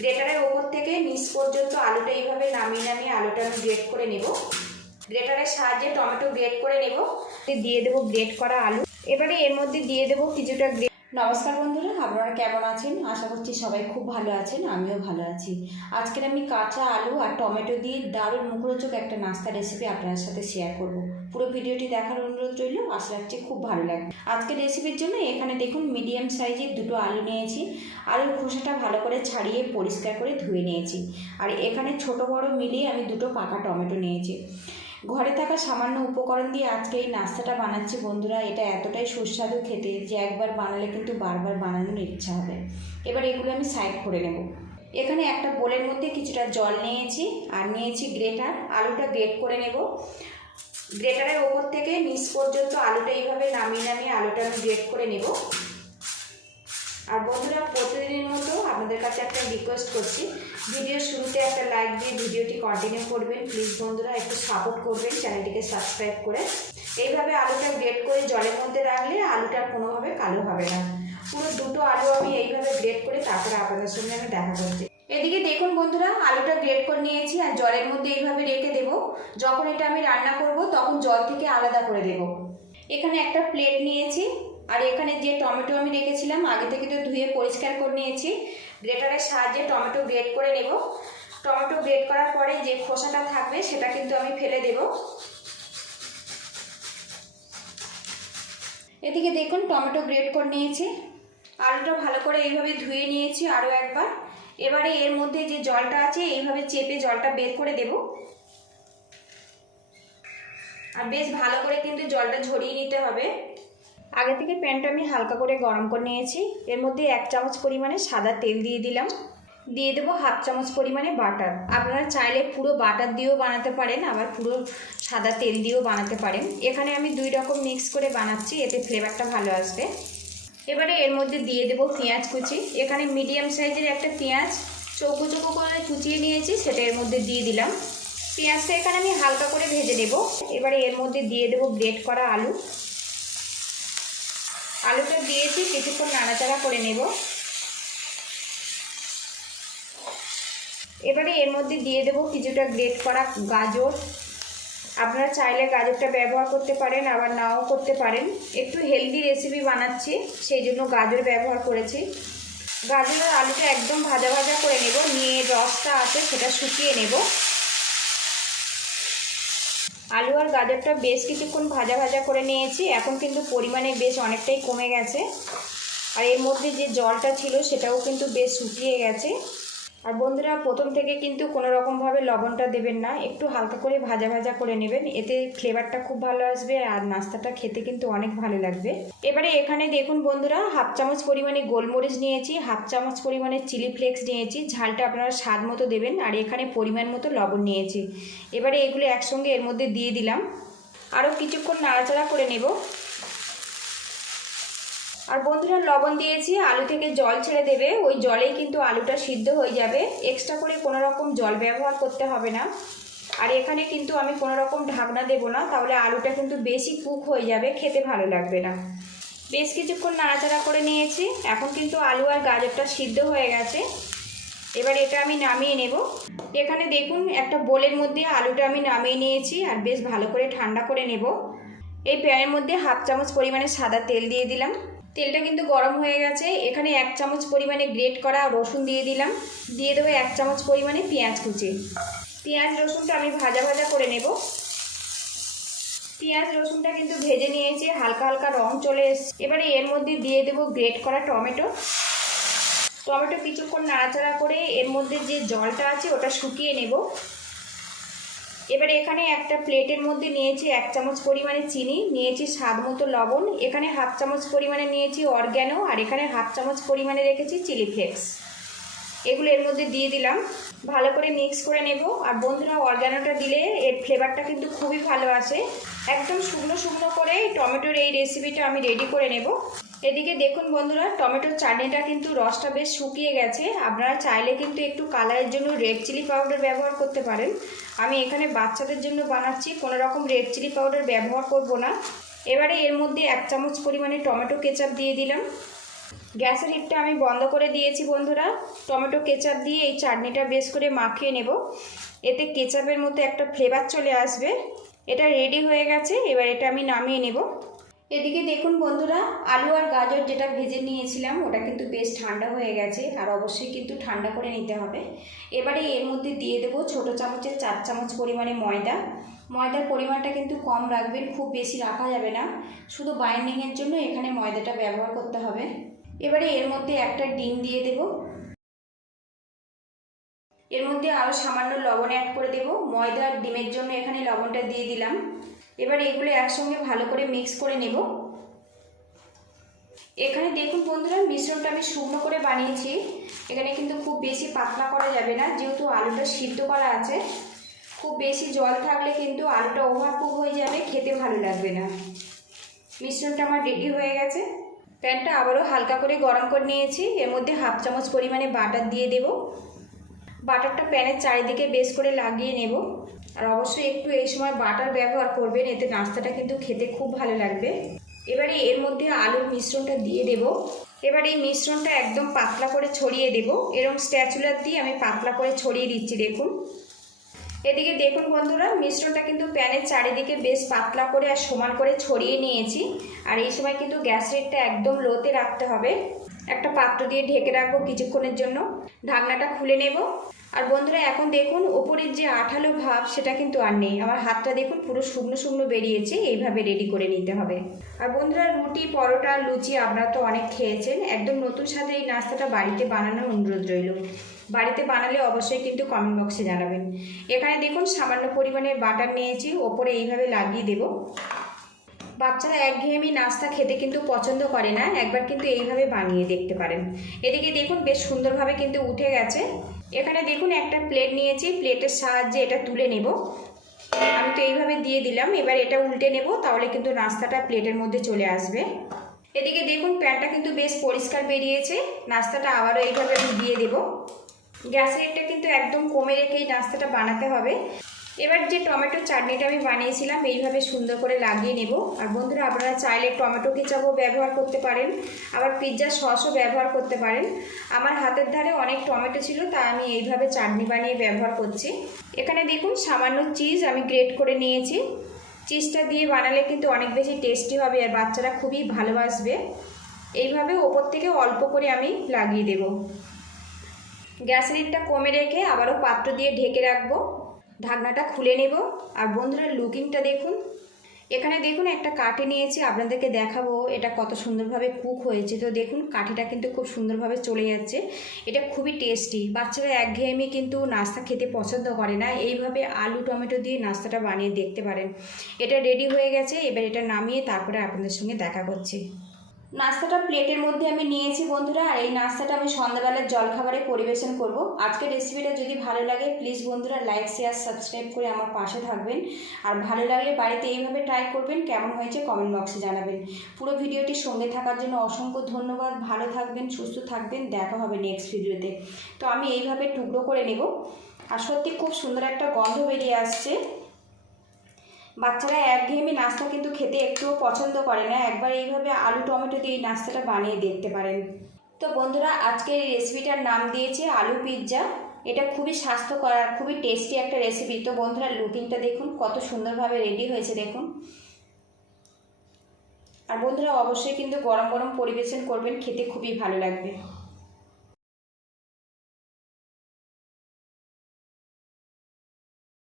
গ্রেটারের ওপর থেকে নিচ পর্যন্ত আলুটা এইভাবে নামিয়ে নামিয়ে আলুটা আমি গ্রেট করে নেব। গ্রেটারের সাহায্যে টমেটো গ্রেট করে নেব। দিয়ে দেবো গ্রেট করা আলু। এবারে এর মধ্যে দিয়ে দেবো কিছুটা নমস্কার বন্ধুরা, আপনারা কেমন আছেন? আশা করছি সবাই খুব ভালো আছেন, আমিও ভালো আছি। আজকের আমি কাঁচা আলু আর টমেটো দিয়ে দারুণ মুখরোচক একটা নাস্তা রেসিপি আপনার সাথে শেয়ার করব। পুরো ভিডিওটি দেখার অনুরোধ রইল, আশা রাখছি খুব ভালো লাগবে। আজকের রেসিপির জন্য এখানে দেখুন মিডিয়াম সাইজের দুটো আলু নিয়েছি। আলুর খোসাটা ভালো করে ছাড়িয়ে পরিষ্কার করে ধুয়ে নিয়েছি। আর এখানে ছোট বড় মিলিয়ে আমি দুটো পাকা টমেটো নিয়েছি। ঘরে থাকা সামান্য উপকরণ দিয়ে আজকে এই নাস্তাটা বানাচ্ছি বন্ধুরা। এটা এতটাই সুস্বাদু খেতে যে একবার বানালে কিন্তু বারবার বানানোর ইচ্ছা হবে। এবার এগুলো আমি সাইড করে নেব। এখানে একটা বোলের মধ্যে কিছুটা জল নিয়েছি আর নিয়েছি গ্রেটার। আলুটা গ্রেট করে নেব। গ্রেটারের ওপর থেকে নিচ পর্যন্ত আলুটা এইভাবে নামিয়ে নামিয়ে আলুটা আমি গ্রেট করে নেব। আর বন্ধুরা, প্রতিদিনের মতো আপনাদের কাছে একটা রিকোয়েস্ট করছি, ভিডিওর শুরুতে একটা লাইক দিয়ে ভিডিওটি কন্টিনিউ করবেন প্লিজ বন্ধুরা। একটু সাপোর্ট করবেন চ্যানেলটিকে সাবস্ক্রাইব করে। এইভাবে আলুটা গ্রেট করে জলের মধ্যে রাখলে আলুটা কোনোভাবে কালো হবে না। পুরো দুটো আলু আমি এইভাবে গ্রেট করে তারপরে আপনাদের সঙ্গে আমি দেখা করছি। এদিকে দেখুন বন্ধুরা, আলুটা গ্রেট করে নিয়েছি আর জলের মধ্যে এইভাবে রেখে দেব। যখন এটা আমি রান্না করব তখন জল থেকে আলাদা করে দেব। এখানে একটা প্লেট নিয়েছি আর এখানে যে টমেটো আমি রেখেছিলাম আগে থেকে তো ধুয়ে পরিষ্কার করে নিয়েছি। গ্রেটারের সাহায্যে টমেটো গ্রেট করে নেব। টমেটো গ্রেট করার পরে যে খোসাটা থাকবে সেটা কিন্তু আমি ফেলে দেব। এদিকে দেখুন টমেটো গ্রেট করে নিয়েছি। আলুটা ভালো করে এইভাবে ধুয়ে নিয়েছি আরও একবার। এবারে এর মধ্যে যে জলটা আছে এইভাবে চেপে জলটা বের করে দেব। আর বেশ ভালো করে কিন্তু জলটা ঝরিয়ে নিতে হবে। আগে থেকে প্যানটা আমি হালকা করে গরম করে নিয়েছি। এর মধ্যে 1 চামচ পরিমাণে সাদা তেল দিয়ে দিলাম। দিয়ে দেবো 1/2 চামচ পরিমাণে বাটার। আপনারা চাইলে পুরো বাটার দিয়েও বানাতে পারেন, আবার পুরো সাদা তেল দিয়েও বানাতে পারেন। এখানে আমি 2 রকম মিক্স করে বানাচ্ছি, এতে ফ্লেভারটা ভালো আসবে। এবারে এর মধ্যে দিয়ে দেবো পেঁয়াজ কুচি। এখানে মিডিয়াম সাইজের একটা পেঁয়াজ চৌকো চৌকো করে কুচিয়ে নিয়েছি, সেটা এর মধ্যে দিয়ে দিলাম। পেঁয়াজটা এখানে আমি হালকা করে ভেজে নেব। এবারে এর মধ্যে দিয়ে দেবো গ্রেট করা আলু। আলুটা দিয়েছি, কিছুক্ষণ নাড়াচাড়া করে নেব। এবারে এর মধ্যে দিয়ে দেব কিছুটা গ্রেট করা গাজর। আপনারা চাইলে গাজরটা ব্যবহার করতে পারেন, আবার নাও করতে পারেন। একটু হেলদি রেসিপি বানাচ্ছি সেই জন্য গাজর ব্যবহার করেছি। গাজর আর আলুটা একদম ভাজা ভাজা করে নেব, নিয়ে রসটা আছে সেটা শুকিয়ে নেব। আলু আর গাজরটা বেশ কিছুক্ষণ ভাজা ভাজা করে নিয়েছি। এখন কিন্তু পরিমাণে বেশ অনেকটাই কমে গেছে। আর এর মধ্যে যে জলটা ছিল সেটাও কিন্তু বেশ শুকিয়ে গেছে। আর বন্ধুরা, প্রথম থেকে কিন্তু কোনো রকমভাবে লবণটা দেবেন না, একটু হালকা করে ভাজা ভাজা করে নেবেন, এতে ফ্লেভারটা খুব ভালো আসবে আর নাস্তাটা খেতে কিন্তু অনেক ভালো লাগবে। এবারে এখানে দেখুন বন্ধুরা, 1/2 চামচ পরিমাণে গোলমরিচ নিয়েছি, 1/2 চামচ পরিমাণে চিলি ফ্লেক্স নিয়েছি। ঝালটা আপনারা স্বাদ মতো দেবেন। আর এখানে পরিমাণ মতো লবণ নিয়েছি। এবারে এগুলো একসঙ্গে এর মধ্যে দিয়ে দিলাম। আরও কিছুক্ষণ নাড়াচাড়া করে নেব। আর বন্ধুরা, লবণ দিয়েছি, আলু থেকে জল ছেড়ে দেবে, ওই জলেই কিন্তু আলুটা সিদ্ধ হয়ে যাবে। এক্সট্রা করে কোনো রকম জল ব্যবহার করতে হবে না। আর এখানে কিন্তু আমি কোনো রকম ঢাকনা দেব না, তাহলে আলুটা কিন্তু বেশি কুক হয়ে যাবে, খেতে ভালো লাগবে না। বেশ কিছুক্ষণ নাড়াচাড়া করে নিয়েছি। এখন কিন্তু আলু আর গাজরটা সিদ্ধ হয়ে গেছে। এবার এটা আমি নামিয়ে নেব। এখানে দেখুন একটা বোলের মধ্যে আলুটা আমি নামিয়ে নিয়েছি আর বেশ ভালো করে ঠান্ডা করে নেব। এই প্যানের মধ্যে 1/2 চামচ পরিমাণে সাদা তেল দিয়ে দিলাম। তেলটা কিন্তু গরম হয়ে গেছে। এখানে 1 চামচ পরিমাণে গ্রেট করা রসুন দিয়ে দিলাম। দিয়ে দেবো 1 চামচ পরিমাণে পেঁয়াজ কুচি। পেঁয়াজ রসুনটা আমি ভাজা ভাজা করে নেব। পেঁয়াজ রসুনটা কিন্তু ভেজে নিয়েছি, হালকা হালকা রং চলে এসেছে। এবারে এর মধ্যে দিয়ে দেবো গ্রেট করা টমেটো। টমেটো কিছুক্ষণ নাড়াচাড়া করে এর মধ্যে যে জলটা আছে ওটা শুকিয়ে নেব। এবারে এখানে একটা প্লেটের মধ্যে নিয়েছি 1 চামচ পরিমাণে চিনি, নিয়েছি স্বাদ মতো লবণ। এখানে 1/2 চামচ পরিমাণে নিয়েছি অরগ্যানো, আর এখানে 1/2 চামচ পরিমাণে রেখেছি চিলি ফ্লেক্স। এগুলো এর মধ্যে দিয়ে দিলাম, ভালো করে মিক্স করে নেব। আর বন্ধুরা, অরগ্যানোটা দিলে এর ফ্লেভারটা কিন্তু খুবই ভালো আসে। একদম শুকনো শুকনো করে টমেটোর এই রেসিপিটা আমি রেডি করে নেব। এদিকে দেখুন বন্ধুরা, টমেটোর চাটনিটা কিন্তু রসটা বেশ শুকিয়ে গেছে। আপনারা চাইলে কিন্তু একটু কালারের জন্য রেড চিলি পাউডার ব্যবহার করতে পারেন। আমি এখানে বাচ্চাদের জন্য বানাচ্ছি, কোনো রকম রেড চিলি পাউডার ব্যবহার করব না। এবারে এর মধ্যে 1 চামচ পরিমাণে টমেটো কেচাপ দিয়ে দিলাম। গ্যাসের হিটটা আমি বন্ধ করে দিয়েছি বন্ধুরা। টমেটো কেচাপ দিয়ে এই চাটনিটা বেশ করে মাখিয়ে নেব, এতে কেচাপের মতো একটা ফ্লেভার চলে আসবে। এটা রেডি হয়ে গেছে, এবার এটা আমি নামিয়ে নেব। এদিকে দেখুন বন্ধুরা, আলু আর গাজর যেটা ভেজে নিয়েছিলাম ওটা কিন্তু বেশ ঠান্ডা হয়ে গেছে, আর অবশ্যই কিন্তু ঠান্ডা করে নিতে হবে। এবারে এর মধ্যে দিয়ে দেবো ছোটো চামচের 4 চামচ পরিমাণে ময়দা। ময়দার পরিমাণটা কিন্তু কম রাখবেন, খুব বেশি রাখা যাবে না, শুধু বাইন্ডিংয়ের জন্য এখানে ময়দাটা ব্যবহার করতে হবে। এবারে এর মধ্যে একটা ডিম দিয়ে দেব, এর মধ্যে আরও সামান্য লবণ অ্যাড করে দেব। ময়দা আর ডিমের জন্য এখানে লবণটা দিয়ে দিলাম। এবার এগুলো একসঙ্গে ভালো করে মিক্স করে নেব। এখানে দেখুন বন্ধুরা, মিশ্রণটা আমি শুকনো করে বানিয়েছি, এখানে কিন্তু খুব বেশি পাতলা করা যাবে না, যেহেতু আলুটা সিদ্ধ করা আছে। খুব বেশি জল থাকলে কিন্তু আলুটা ওভারকুক হয়ে যাবে, খেতে ভালো লাগবে না। মিশ্রণটা আমার রেডি হয়ে গেছে। প্যানটা আবারও হালকা করে গরম করে নিয়েছি, এর মধ্যে 1/2 চামচ পরিমাণে বাটার দিয়ে দেব। বাটারটা প্যানের চারিদিকে বেশ করে লাগিয়ে নেব, আর অবশ্যই একটু এই সময় বাটার ব্যবহার করবেন, এতে নাস্তাটা কিন্তু খেতে খুব ভালো লাগবে। এবারে এর মধ্যে আলুর মিশ্রণটা দিয়ে দেব। এবার এই মিশ্রণটা একদম পাতলা করে ছড়িয়ে দেব, এরকম স্প্যাচুলার দিয়ে আমি পাতলা করে ছড়িয়ে দিচ্ছি দেখুন। এদিকে দেখুন বন্ধুরা, মিশ্রণটা কিন্তু প্যানের চারিদিকে বেশ পাতলা করে আর সমান করে ছড়িয়ে নিয়েছি। আর এই সময় কিন্তু গ্যাস রেটটা একদম লোতে রাখতে হবে। একটা পাত্র দিয়ে ঢেকে রাখবো কিছুক্ষণের জন্য, ঢাকনাটা খুলে নেব। আর বন্ধুরা এখন দেখুন ওপরের যে আঠালো ভাব সেটা কিন্তু আর নেই, আমার হাতটা দেখুন পুরো শুকনো শুকনো বেরিয়েছে। এইভাবে রেডি করে নিতে হবে। আর বন্ধুরা, রুটি, পরোটা, লুচি আপনারা তো অনেক খেয়েছেন, একদম নতুন স্বাদে এই নাস্তাটা বাড়িতে বানানোর অনুরোধ রইল। বাড়িতে বানালে অবশ্যই কিন্তু কমেন্ট বক্সে জানাবেন। এখানে দেখুন সামান্য পরিমাণে বাটার নিয়েছি, ওপরে এইভাবে লাগিয়ে দেব। বাচ্চারা একঘেয়েমি নাস্তা খেতে কিন্তু পছন্দ করে না, একবার কিন্তু এইভাবে বানিয়ে দেখতে পারেন। এদিকে দেখুন বেশ সুন্দরভাবে কিন্তু উঠে গেছে। এখানে দেখুন একটা প্লেট নিয়েছি, প্লেটের সাহায্যে এটা তুলে নেব। আমি তো এইভাবে দিয়ে দিলাম, এবার এটা উল্টে নেব, তাহলে কিন্তু নাস্তাটা প্লেটের মধ্যে চলে আসবে। এদিকে দেখুন প্যানটা কিন্তু বেশ পরিষ্কার বেরিয়েছে। নাস্তাটা আবারও এইভাবে আমি দিয়ে দেব। গ্যাসের এটা কিন্তু একদম কমে রেখেই নাস্তাটা বানাতে হবে। এবার যে টমেটো চাটনিটা আমি বানিয়েছিলাম এইভাবে সুন্দর করে লাগিয়ে নেব। আর বন্ধুরা, আপনারা চাইলে টমেটো কেচাপও ব্যবহার করতে পারেন, আবার পিৎজা সসও ব্যবহার করতে পারেন। আমার হাতের ধারে অনেক টমেটো ছিল, তাই আমি এইভাবে চাটনি বানিয়ে ব্যবহার করছি। এখানে দেখুন সামান্য চিজ আমি গ্রেট করে নিয়েছি। চিজটা দিয়ে বানালে কিন্তু অনেক বেশি টেস্টি হবে, আর বাচ্চারা খুবই ভালোবাসবে। এইভাবে ওপর থেকে অল্প করে আমি লাগিয়ে দেব। গ্যাসের হিটটা কমে রেখে আবারও পাত্র দিয়ে ঢেকে রাখবো, ঢাকনাটা খুলে নেব। আর বন্ধুরা, লুকিংটা দেখুন। এখানে দেখুন একটা কাঠি নিয়েছি, আপনাদেরকে দেখাবো এটা কত সুন্দরভাবে কুক হয়েছে। তো দেখুন কাঠিটা কিন্তু খুব সুন্দরভাবে চলে যাচ্ছে। এটা খুবই টেস্টি, বাচ্চারা একঘেয়েমি কিন্তু নাস্তা খেতে পছন্দ করে না। এইভাবে আলু টমেটো দিয়ে নাস্তাটা বানিয়ে দেখতে পারেন। এটা রেডি হয়ে গেছে, এবার এটা নামিয়ে তারপরে আপনাদের সঙ্গে দেখা করছি। নাস্তাটা প্লেটের মধ্যে আমি নিয়েছি বন্ধুরা, আর এই নাস্তাটা আমি সন্ধ্যাবেলার জলখাবারে পরিবেশন করব। আজকের রেসিপিটা যদি ভালো লাগে প্লিজ বন্ধুরা লাইক, শেয়ার, সাবস্ক্রাইব করে আমার পাশে থাকবেন। আর ভালো লাগলে বাড়িতে এইভাবে ট্রাই করবেন, কেমন হয়েছে কমেন্ট বক্সে জানাবেন। পুরো ভিডিওটির সঙ্গে থাকার জন্য অসংখ্য ধন্যবাদ। ভালো থাকবেন, সুস্থ থাকবেন, দেখা হবে নেক্সট ভিডিওতে। তো আমি এইভাবে টুকরো করে নেব, আর সত্যি খুব সুন্দর একটা গন্ধ বেরিয়ে আসছে। বাচ্চারা একঘেয়েমি নাস্তা কিন্তু খেতে একটুও পছন্দ করে না, একবার এইভাবে আলু টমেটো দিয়ে এই নাস্তাটা বানিয়ে দেখতে পারেন। তো বন্ধুরা, আজকের এই রেসিপিটার নাম দিয়েছে আলু পিৎজা। এটা খুবই স্বাস্থ্যকর আর খুবই টেস্টি একটা রেসিপি। তো বন্ধুরা, লুকিংটা দেখুন কত সুন্দরভাবে রেডি হয়েছে দেখুন। আর বন্ধুরা, অবশ্যই কিন্তু গরম গরম পরিবেশন করবেন, খেতে খুবই ভালো লাগবে।